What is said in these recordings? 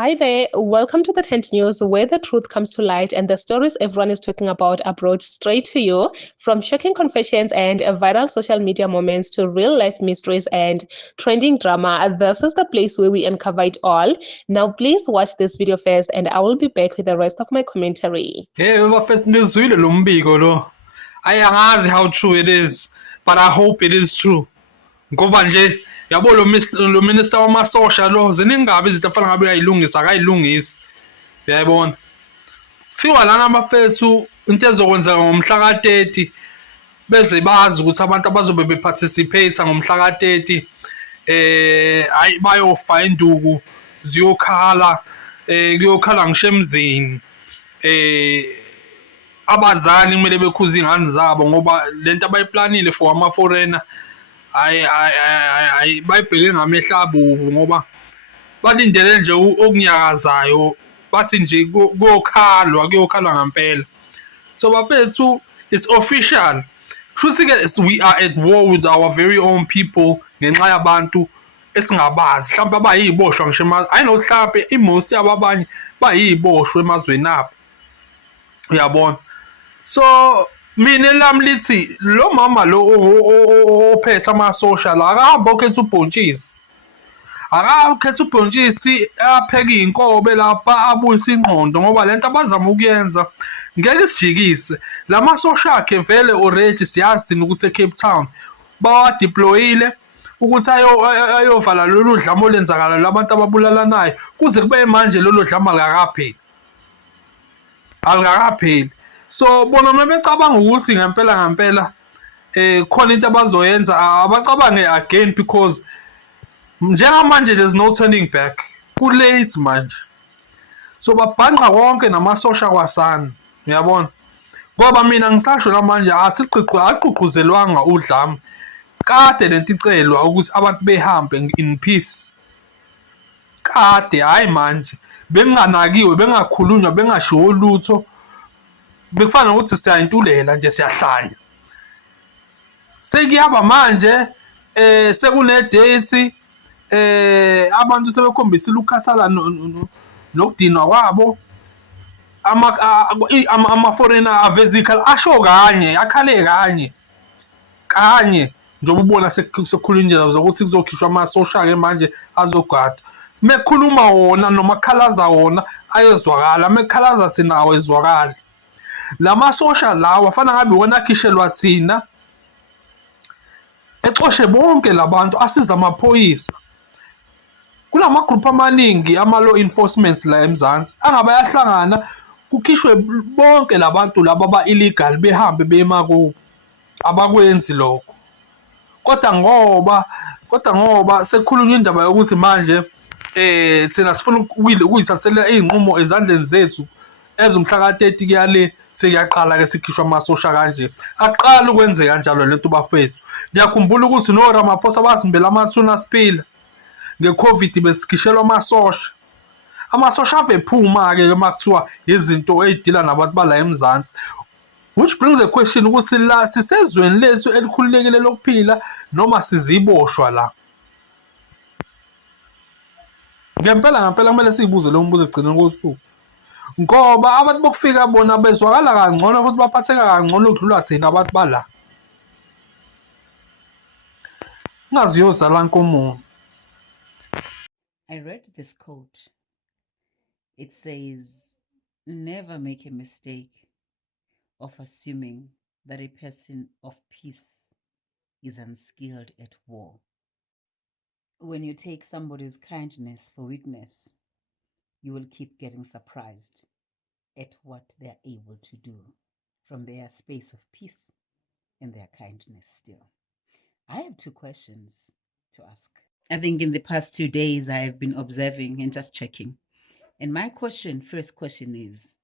Hi there, welcome to the Tent News, where the truth comes to light and the stories everyone is talking about are brought straight to you. From shocking confessions and viral social media moments to real life mysteries and trending drama, this is the place where we uncover it all. Now, please watch this video first, and I will be back with the rest of my commentary. Hey, bafethu nizwile lo mbiko lo. Angazi how true it is, but I hope it is true. Ngoba nje yabo lo minister wamasosha lo ziningabi izinto afana ngabe uyayilungisa akayilungisi. Uyayibona? Kuthiwa lana bafethu into ezokwenzeka ngomhla ka-30 beze bazi ukuthi abantu abazobe beparticipate ngomhla ka-30 hayi bayofa induku ziyokhala kuyokhala ngisho emzini abazali kumele bekhuze ingane zabo ngoba lento abayiplanile for ama-foreigner hayi bayibheke ngamehlo abovu ngoba balindele nje okunyakazayo bathi nje kuyokhalwa ngempela. So bafethu, it's official. Kushuthi-ke we are at war with our very own people ngenxa yabantu esingabazi mhlawumbe abayiboshwa ngisho I know mhlawumbe i-most yababanye bayiboshwe emazweni abo. Uyabona? So mina lami lithi lo mama lo ophethe amasosha la akahambe okhetha ubhontshisi. Akakhetha ubhontshisi apheke iy'nkobe lapha abuyise ingqondo ngoba lento abazama ukuyenza ngeke sijikise. La masosha akhe vele already siyazi thina ukuthi eCape Town bawadeployile ukuthi ayovala lolu dlame olenzakala labantu ababulalanayo kuze kube manje lolu dlame alikakapheli. So bona mebecabanga ukuthi ngempela khona into abazoyenza abacabange again because njengamanje there's no turning back, ku-late manje. So babhanqa konke namasosha kwasani, uyabona? Ngoba mina ngisasho namanje agqugquzelwanga udlame. Kade lento icelwa ukuthi abantu behambe in peace. Kade hayi manje benganakiwe, bengakhulunywa, bengashiwo lutho. Bekufana ukuthi siyayintulela nje siyahlanya. Sekuyaba manje sekune-date abantu sebekhombisile ukukhathala nokudinwa kwabo. Ama-foreigner avesical asho kanye, akhale kanye njengoba ubona sekukhulunywa zokuthi kuzokhishwa amasosha-ke manje azogada. Mekhuluma wona noma kukhalaza wona ayezwakala, mekukhalaza sina awezwakali. La masosha lawa afana ngabe iwona akhishelwa thina exoshe bonke labantu asiza amaphoyisa. Kunamagroup amaningi ama-law enforcements la eMzansi angabe ayahlangana kukhishwe bonke labantu laba aba-illegal behambe bemakubo. Abakwenzi lokho. Kodwa ngoba sekukhulunywa indaba yokuthi manje thina sifuna ukuyithathela iy'nqumo ezandleni zethu ezomhla ka-30 kuyale sekuyaqala-ke sikhishwa amasosha kanje. Aqala ukwenzeka kanjalo lento bafethu. Ngiyakhumbula ukuthi no-Ramaphosa basimbela amathuna siphila nge-COVID besikhishelwa amasosha. Amasosha ave ephuma-ke makuthiwa izinto ey'dila nabantu bala eMzansi. Which brings a question ukuthi la sisezweni lethu elikhululekile lokuphila noma siziboshwa la. Ngempela kumele siyibuze lo mbuzo ekugcineni kosuku. Ngoba abantu bokufika bona bezwakala kangcono futhi baphatheka kangcono ukudlula thina abantu bala. Ngazi yozala nkomo. I read this quote. It says, never make a mistake of assuming that a person of peace is unskilled at war. When you take somebody's kindness for weakness, you will keep getting surprised at what they're able to do from their space of peace and their kindness still. I have two questions to ask. I think in the past 2 days, I have been observing and just checking. And my first question is,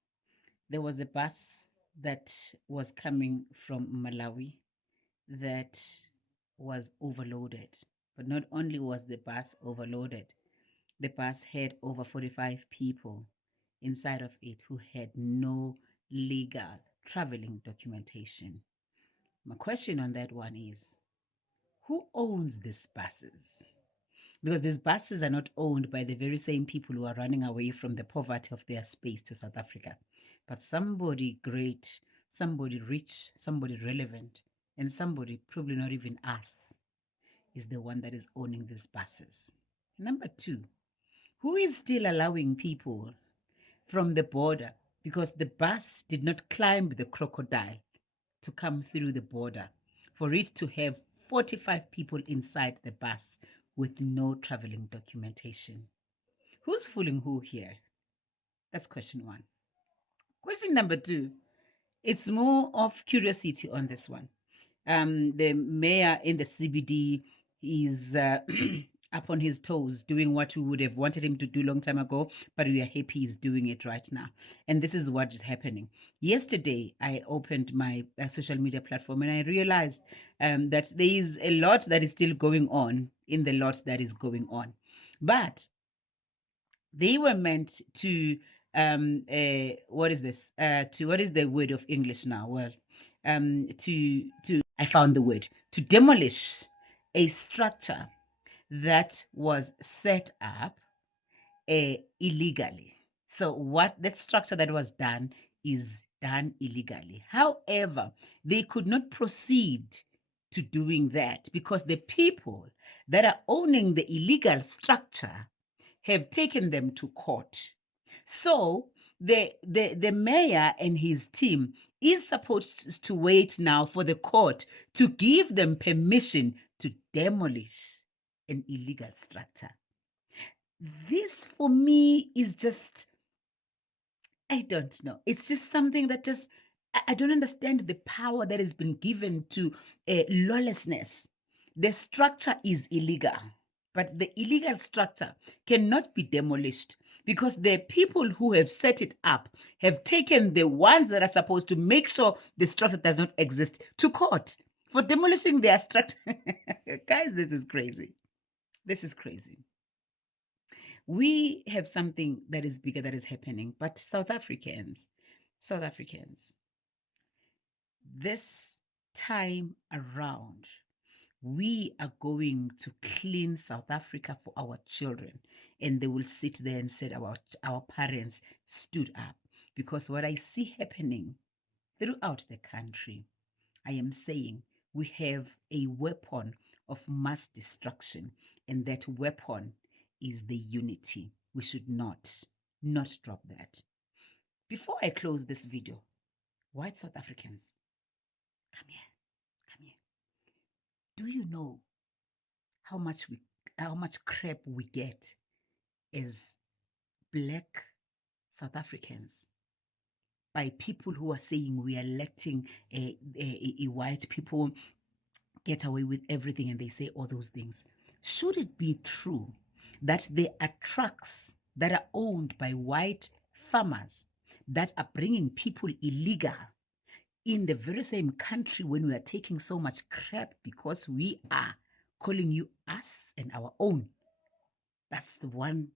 there was a bus that was coming from Malawi that was overloaded. But not only was the bus overloaded, the bus had over 45 people inside of it who had no legal traveling documentation. My question on that one is, who owns these buses? because these buses are not owned by the very same people who are running away from the poverty of their space to South Africa, but somebody great, somebody rich, somebody relevant, and somebody probably not even us is the one that is owning these buses. Number two, who is still allowing people from the border, because the bus did not climb the crocodile to come through the border, for it to have 45 people inside the bus with no traveling documentation? Who's fooling who here? That's question one. Question number two, it's more of curiosity on this one. The mayor in the CBD is up on his toes doing what we would have wanted him to do long time ago, but we are happy he's doing it right now. And this is what is happening. Yesterday, I opened my social media platform and I realized that there is a lot that is still going on in the lot that is going on. But they were meant to what is this? What is the word of English now? Well, I found the word, to demolish a structure that was set up illegally. So what that structure that was done is done illegally. However, they could not proceed to doing that because the people that are owning the illegal structure have taken them to court. So the mayor and his team is supposed to wait now for the court to give them permission to demolish an illegal structure. This for me is just, I don't know. It's just something that just, I don't understand the power that has been given to lawlessness. The structure is illegal, but the illegal structure cannot be demolished because the people who have set it up have taken the ones that are supposed to make sure the structure does not exist to court for demolishing their structure. Guys, this is crazy. This is crazy. We have something that is bigger that is happening, but South Africans, this time around, we are going to clean South Africa for our children. And they will sit there and say our parents stood up. Because what I see happening throughout the country, I am saying we have a weapon of mass destruction. And that weapon is the unity. We should not drop that. Before I close this video, white South Africans, come here. Do you know how much crap we get as black South Africans by people who are saying we are electing a white people get away with everything, and they say all those things? Should it be true that there are trucks that are owned by white farmers that are bringing people illegal in the very same country when we are taking so much crap because we are calling you us and our own? That's the one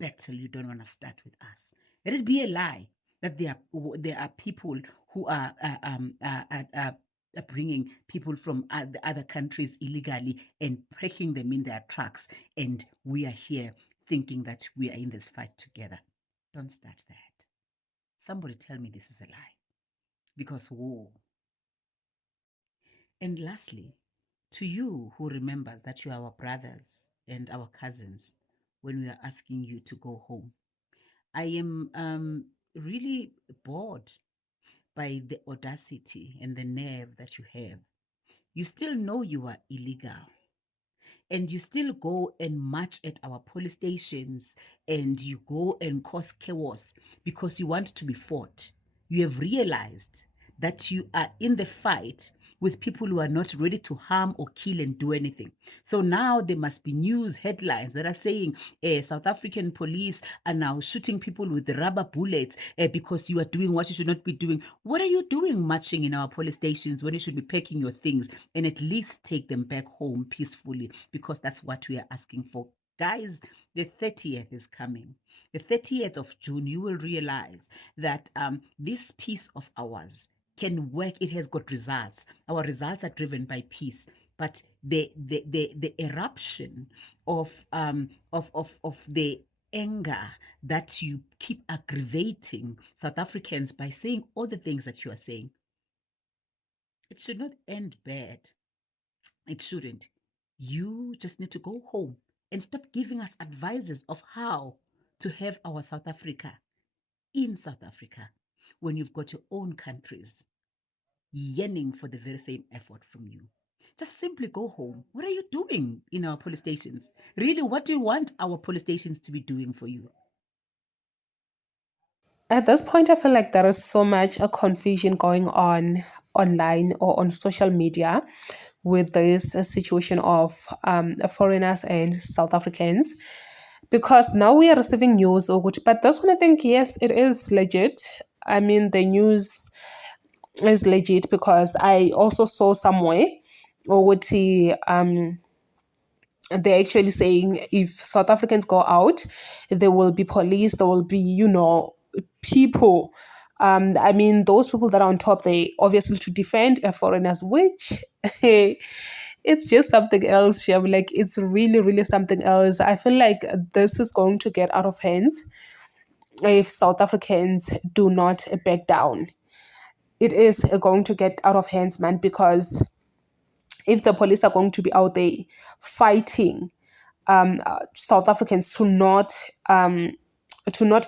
battle you don't want to start with us. Let it be a lie that there are people who are bringing people from the other countries illegally and breaking them in their trucks, and we are here thinking that we are in this fight together. Don't start that. Somebody tell me this is a lie, because war. And lastly, to you who remembers that you are our brothers and our cousins when we are asking you to go home, I am really bored by the audacity and the nerve that you have. You still know you are illegal, and you still go and march at our police stations, and you go and cause chaos because you want to be fought. You have realized that you are in the fight with people who are not ready to harm or kill and do anything. So now there must be news headlines that are saying South African police are now shooting people with rubber bullets because you are doing what you should not be doing. What are you doing marching in our police stations when you should be packing your things and at least take them back home peacefully? Because that's what we are asking for. Guys, the 30th is coming. The 30th of June, you will realize that this peace of ours can work. It has got results. Our results are driven by peace. But the eruption of the anger that you keep aggravating South Africans by saying all the things that you are saying. It should not end bad. It shouldn't. You just need to go home and stop giving us advices of how to have our South Africa in South Africa when you've got your own countries yearning for the very same effort from you. Just simply go home. What are you doing in our police stations? Really, what do you want our police stations to be doing for you? At this point, I feel like there is so much a confusion going on online or on social media with this situation of foreigners and South Africans. Because now we are receiving news, but that's when I think, yes, it is legit. I mean, the news is legit because I also saw somewhere, they're actually saying if South Africans go out, there will be police, there will be, people. I mean, those people that are on top, they obviously to defend foreigners, which it's just something else. Yeah, like it's really, really something else. I feel like this is going to get out of hands if South Africans do not back down. It is going to get out of hands, man, because if the police are going to be out there fighting South Africans to not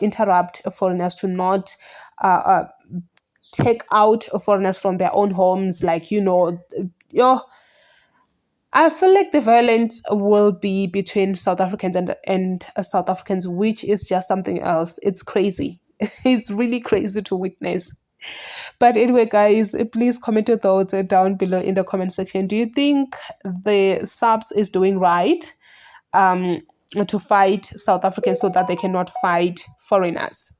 interrupt foreigners, to not take out foreigners from their own homes, I feel like the violence will be between South Africans and South Africans, which is just something else. It's crazy. It's really crazy to witness. But anyway, guys, please comment your thoughts down below in the comment section. Do you think the SAPS is doing right to fight South Africans so that they cannot fight foreigners?